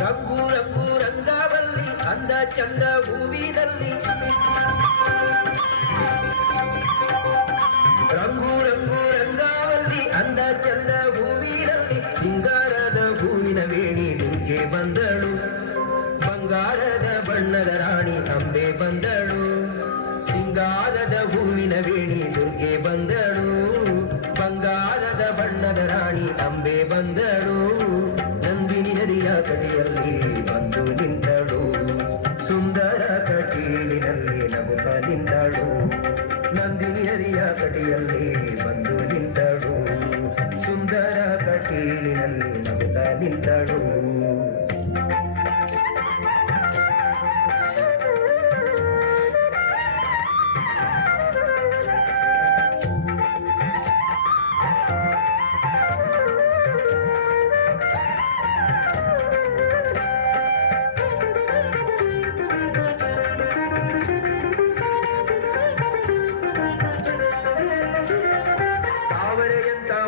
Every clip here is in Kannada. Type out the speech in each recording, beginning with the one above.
ರಂಗು ರಂಗು ರಂಗವಲ್ಲಿ ಅಂದ ಚಂದ ಹೂವಿನಲ್ಲಿ ರಂಗು ರಂಗು ರಂಗವಲ್ಲಿ ಅಂದ ಚಂದ ಹೂವಿನಲ್ಲಿ ಸಿಂಗಾರದ ಹೂವಿನ ವೇಣಿ ದುರ್ಗೆ ಬಂದಳು ಬಂಗಾರದ ಬಣ್ಣದ ರಾಣಿ ಅಂಬೆ ಬಂದಳು ಸಿಂಗಾರದ ಹೂವಿನ ವೇಣಿ ದುರ್ಗೆ ಬಂದಳು ಬಂಗಾರದ ಬಣ್ಣದ ರಾಣಿ ಅಂಬೆ ಬಂದಳು ನಂದಿನಿ ನದಿಯ ಕಡೆಯಲ್ಲಿ ಬಂದು ನಿಂತಳು ಸುಂದರ ಕಟೀಲಿನಲ್ಲಿ ನಗುತ್ತ ನಿಂತಳು ನಂದಿನಿ ನದಿಯ ಕಡೆಯಲ್ಲಿ ಬಂದು ನಿಂತಳು ಸುಂದರ ಕಟೀಲಿನಲ್ಲಿ ನಗುತ್ತ ನಿಂತಳು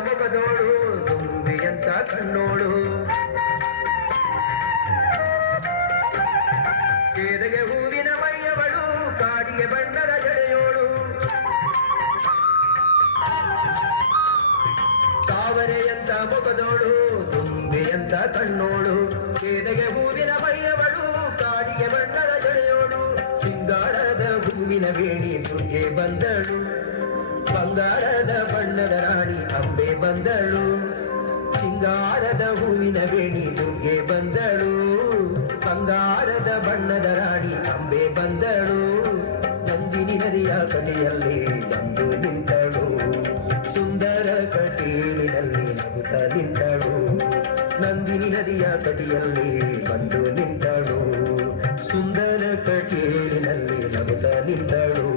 ಮೊಗದೋಳು ತುಂಬಿಯಂತ ಕಣ್ಣೋಳು ಕೇದಗೆ ಹೂವಿನ ಮೈಯವಳು ಕಾಡಿಗೆ ಬಣ್ಣದ ಜಡೆಯೋಳು ತಾವರೆಯಂತ ಮೊಗದೋಳು ತುಂಬಿಯಂತ ಕಣ್ಣೋಳು ಕೇದಗೆ ಹೂವಿನ ಮೈಯವಳು ಕಾಡಿಗೆ ಬಣ್ಣದ ಜಡೆಯೋಳು ಸಿಂಗಾರದ ಹೂವಿನ ವೇಣಿ ದುರ್ಗೆ ಬಂದಳು ಬಂಗಾರದ ಬಣ್ಣದ ರಾಣಿ ಅಂಬೆ ಬಂದಳು ಸಿಂಗಾರದ ಹೂವಿನ ವೇಣಿ ದುರ್ಗೆ ಬಂದಳು ಬಂಗಾರದ ಬಣ್ಣದ ರಾಣಿ ಅಂಬೆ ಬಂದಳು ನಂದಿನಿ ನದಿಯ ಕಡೆಯಲ್ಲಿ ಬಂದು ನಿಂತಳು ಸುಂದರ ಕಟೀಲಿನಲ್ಲಿ ನಗುತ್ತ ನಿಂತಳು ನಂದಿನಿ ನದಿಯ ಕಡೆಯಲ್ಲಿ ಬಂದು ನಿಂತಳು ಸುಂದರ ಕಟೀಲಿನಲ್ಲಿ ನಗುತ್ತ ನಿಂತಳು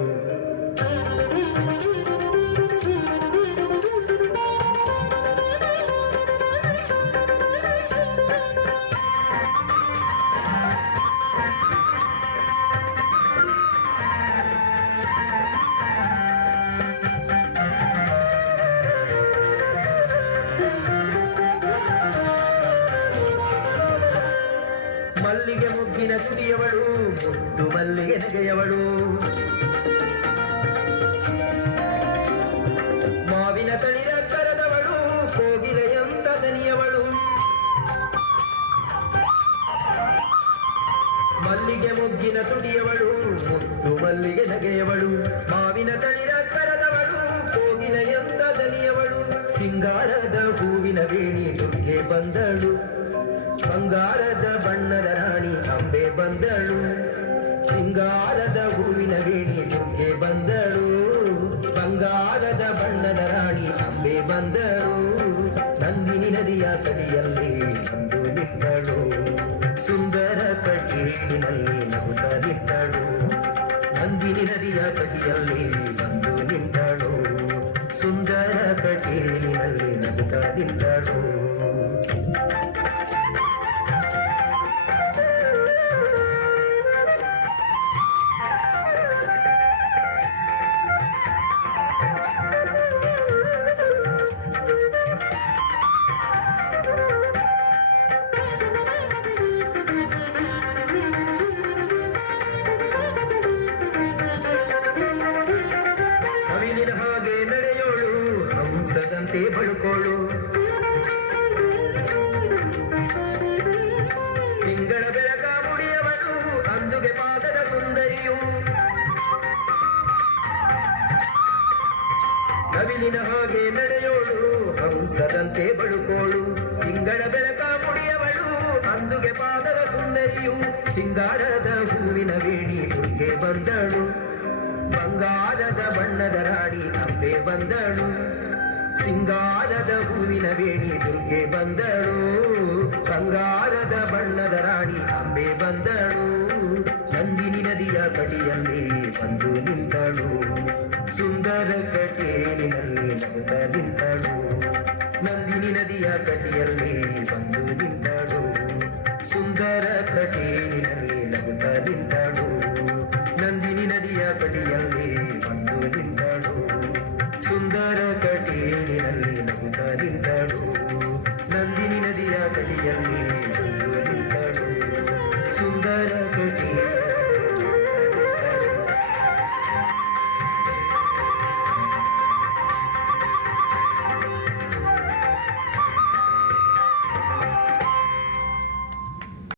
ಮಲ್ಲಿಗೆ ಮುಗ್ಗಿನ ತುಡಿಯವಳು ಮುದ್ದು ಮಲ್ಲಿಗೆ ನೆಗೆಯವಳು ಮಾವಿನ ತಳಿರ ಕರದವಳು ಕೋಗಿಲೆಯಂತ ದನಿಯವಳು ಮಲ್ಲಿಗೆ ಮುಗ್ಗಿನ ತುಡಿಯವಳು ಮುದ್ದು ಮಲ್ಲಿಗೆ ನೆಗೆಯವಳು ಮಾವಿನ ತಳಿರ ಕರದವಳು ಕೋಗಿಲೆಯಂತ ದನಿಯವಳು ಸಿಂಗಾರದ ಹೂವಿನ ವೇಣಿ ದುರ್ಗೆ ಬಂದಳು ಬಂಗಾರದ ಬಣ್ಣದ ರಾಣಿ ಅಂಬೆ ಬಂದಳು ಸಿಂಗಾರದ ಹೂವಿನ ವೇಣಿ ದುರ್ಗೆ ಬಂದಳು ಬಂಗಾರದ ಬಣ್ಣದ ರಾಣಿ ಅಂಬೆ ಬಂದಳು ನಂದಿನಿ ನದಿಯ ಕಡೆಯಲ್ಲಿ ಬಂದು ನಿಂತಳು ಸುಂದರ ಕಟೀಲಿನಲ್ಲಿ ನಗುತ್ತ ನಿಂತಳು ನಂದಿನಿ ನದಿಯ ಕಡೆಯಲ್ಲಿ ಬಂದು ನಿಂತಳು ಸುಂದರ ಕಟೀಲಿನಲ್ಲಿ ನಗುತ್ತ ನಿಂತಳು ಹಾಗೆ ನಡೆಯೋಳು ಹಂಸದಂತೆ ಬಳುಕೋಳು ತಿಂಗಳ ಬೆಳಕ ಮುಡಿಯವಳು ಅಂದುಗೆ ಪಾದದ ಸುಂದರಿಯು ನವಿಲಿನ ಹಾಗೆ ನಡೆಯೋಳು ಹಂಸದಂತೆ ಬಳುಕೋಳು ತಿಂಗಳ ಬೆಳಕ ಮುಡಿಯವಳು ಅಂದುಗೆ ಪಾದದ ಸುಂದರಿಯು ಸಿಂಗಾರದ ಹೂವಿನ ವೇಣಿ ದುರ್ಗೆ ಬಂದಳು ಬಂಗಾರದ ಬಣ್ಣದ ರಾಣಿ ಅಂಬೆ ಬಂದಳು ಸಿಂಗಾರದ ಹೂವಿನ ವೇಣಿ ದುರ್ಗೆ ಬಂದಳು ಬಂಗಾರದ ಬಣ್ಣದ ರಾಣಿ ಅಂಬೆ ಬಂದಳು ನಂದಿನಿ ನದಿಯ ಕಡೆಯಲ್ಲಿ ಬಂದು ನಿಂತಳು ಸುಂದರ ಕಟೀಲಿನಲ್ಲಿ ನಗುತ್ತ ನಿಂತಳು ನಂದಿನಿ ನದಿಯ ಕಟಿಯಲ್ಲಿ ಬಂದು ನಿಂತಾಡು ಸುಂದರ ಕಟೀಲಿನಲ್ಲಿ ನಗುತ್ತಾ ನಿಂತಾಡು ನಂದಿನಿ ನದಿಯ ಕಟಿಯಲ್ಲಿ ಬಂದು ನಿಂತಾಡು ಸುಂದರ ಕಟೀಲಿನಲ್ಲಿ ನಗುತ್ತಾ ನಿಂತಾಡು ನಂದಿನಿ ನದಿಯ ಕಟಿಯಲ್ಲಿ